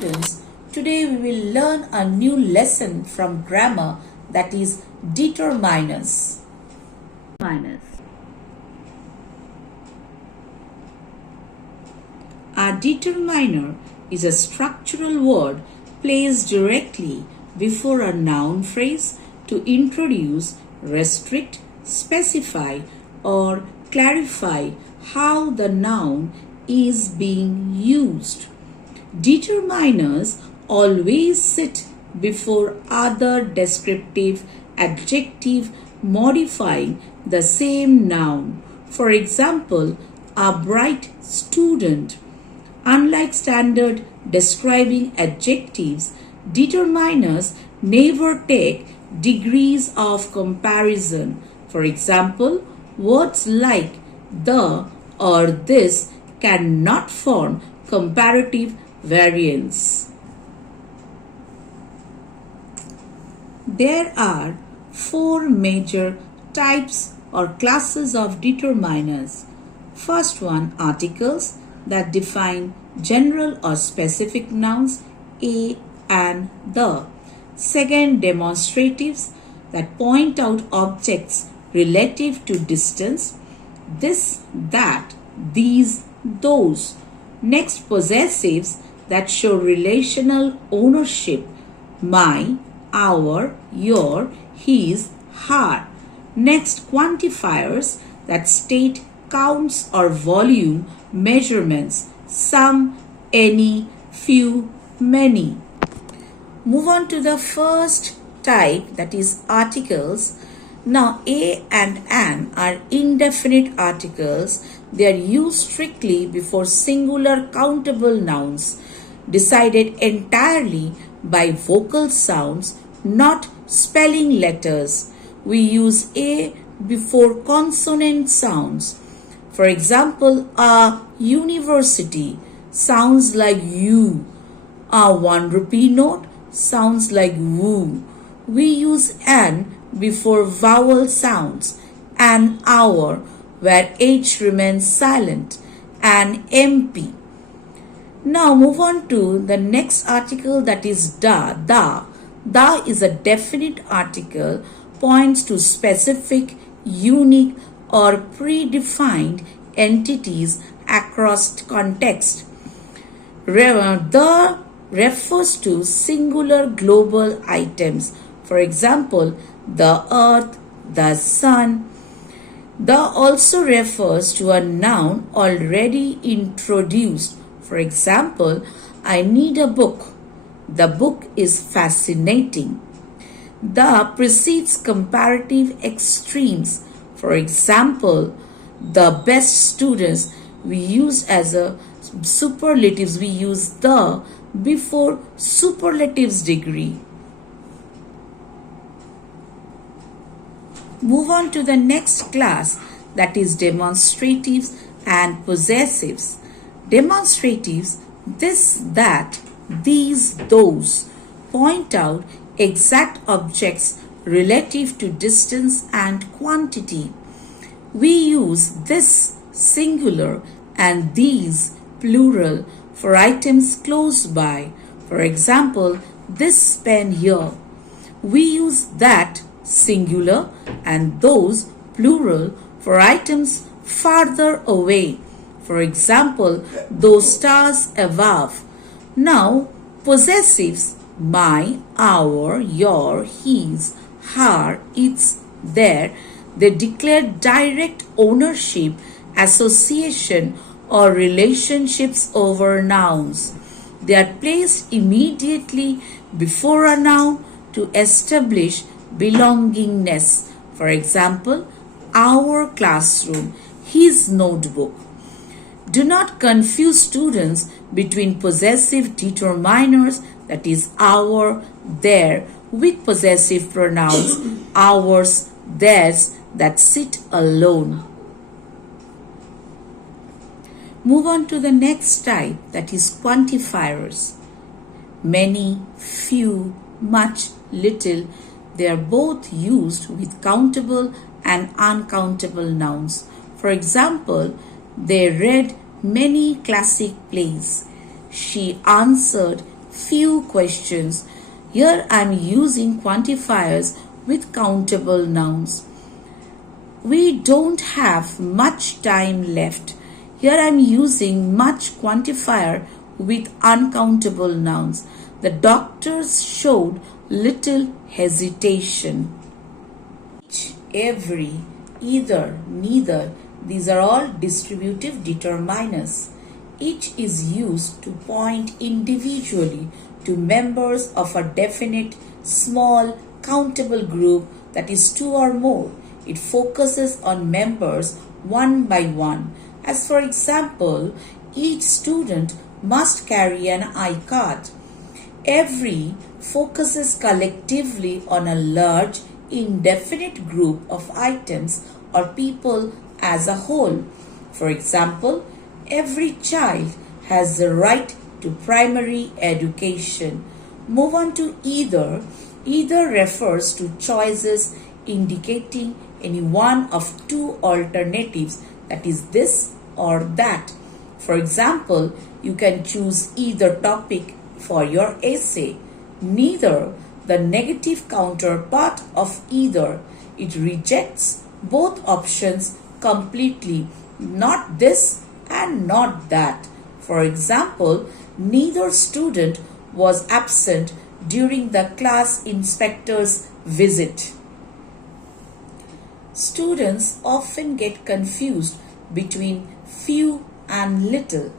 students, today we will learn a new lesson from grammar, that is determiners. A determiner is a structural word placed directly before a noun phrase to introduce, restrict, specify, or clarify how the noun is being used. Determiners always sit before other descriptive adjective modifying the same noun. For example, a bright student. Unlike standard describing adjectives, determiners never take degrees of comparison. For example, words like the or this cannot form comparative variants. There are four major types or classes of determiners. First one, articles that define general or specific nouns a and the. Second, demonstratives that point out objects relative to distance, this, that, these, those. Next, possessives that show relational ownership, my, our, your, his, her. Next, quantifiers that state counts or volume measurements, some, any, few, many. Move on to the first type, that is articles. Now, a and an are indefinite articles. They are used strictly before singular countable nouns, decided entirely by vocal sounds, not spelling letters. We use a before consonant sounds. For example, a university sounds like you. A 1 rupee note sounds like woo. We use an before vowel sounds. An hour, where H remains silent. An MP. Now move on to the next article, that is da. Da is a definite article, points to specific, unique, or predefined entities across context. The refers to singular global items. For example, the earth, the sun. The also refers to a noun already introduced. For example, I need a book. The book is fascinating. The precedes comparative extremes. For example, the best students, we use as a superlatives, we use the before superlatives degree. Move on to the next class, that is demonstratives and possessives. Demonstratives, this, that, these, those, point out exact objects relative to distance and quantity. We use this singular and these plural for items close by. For example, this pen here. We use that singular and those plural for items farther away. For example, those stars above. Now, possessives, my, our, your, his, her, its, their, they declare direct ownership, association, or relationships over nouns. They are placed immediately before a noun to establish belongingness. For example, our classroom, his notebook. Do not confuse students between possessive determiners, that is our, their, with possessive pronouns ours, theirs, that sit alone. Move on to the next type, that is quantifiers. Many, few, much, little, they are both used with countable and uncountable nouns. For example, they read many classic plays. She answered few questions. Here I am using quantifiers with countable nouns. We don't have much time left. Here I am using much quantifier with uncountable nouns. The doctors showed little hesitation. Each, every, either, neither, these are all distributive determiners. Each is used to point individually to members of a definite, small, countable group, that is two or more. It focuses on members one by one. As for example, each student must carry an I-card. Every focuses collectively on a large, indefinite group of items or people as a whole. For example, every child has the right to primary education. Move on to either. Either refers to choices indicating any one of two alternatives, that is this or that. For example, you can choose either topic for your essay. Neither, the negative counterpart of either. It rejects both options completely, not this and not that. For example, neither student was absent during the class inspector's visit. Students often get confused between few and little.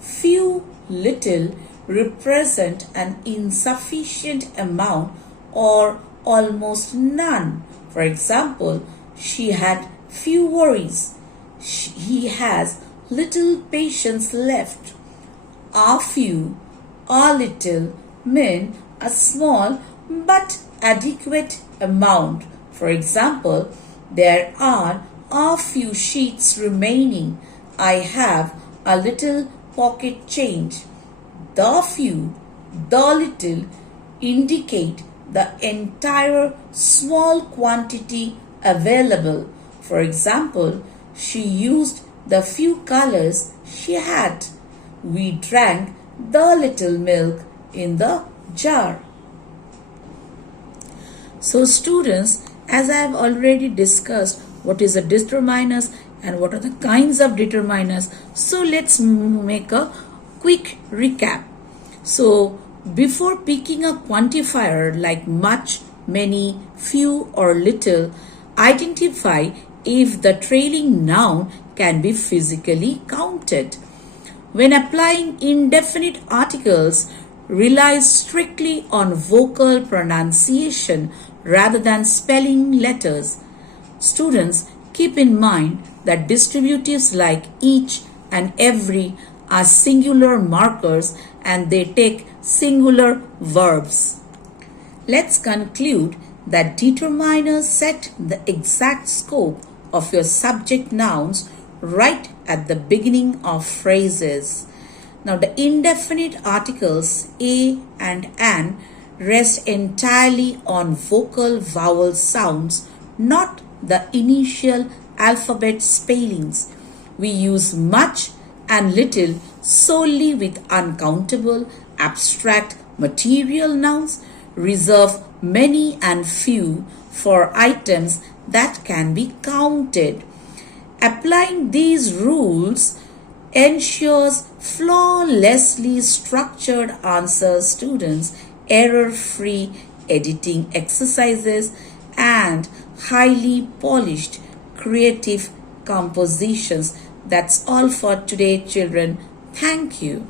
Few, little represent an insufficient amount or almost none. For example, she had few worries. He has little patience left. A few, a little mean a small but adequate amount. For example, there are a few sheets remaining. I have a little pocket change. The few, the little indicate the entire small quantity available. For example, she used the few colors she had. We drank the little milk in the jar. So students, as I have already discussed what is a determiners and what are the kinds of determiners, so let's make a quick recap. So before picking a quantifier like much, many, few or little, identify if the trailing noun can be physically counted. When applying indefinite articles, rely strictly on vocal pronunciation rather than spelling letters. Students, keep in mind that distributives like each and every are singular markers and they take singular verbs. Let's conclude that determiners set the exact scope of your subject nouns right at the beginning of phrases. Now the indefinite articles a and an rest entirely on vocal vowel sounds, not the initial alphabet spellings. We use much and little solely with uncountable, abstract, material nouns, reserve many and few for items that can be counted. Applying these rules ensures flawlessly structured answers, students, error-free editing exercises, and highly polished creative compositions. That's all for today, children. Thank you.